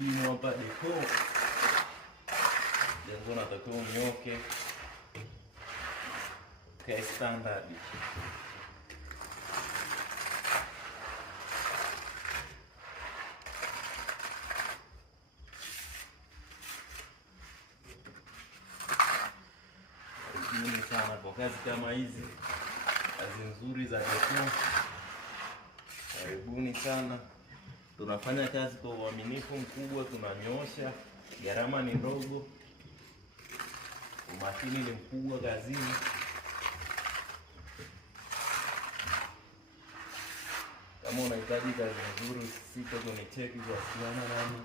timu hapa Deco. Lengo natakiwa unyoke kwa standard. Karibuni sana kwa kazi kama hizi, kazi nzuri za Deco. Karibuni sana. Tunafanya kazi kwa uaminifu mkubwa, tunanyoosha, gharama ni ndogo, umakini ni mkubwa kazini. Kama unahitaji kazi nzuri, usisite kunicheki, kuwasiliana nami.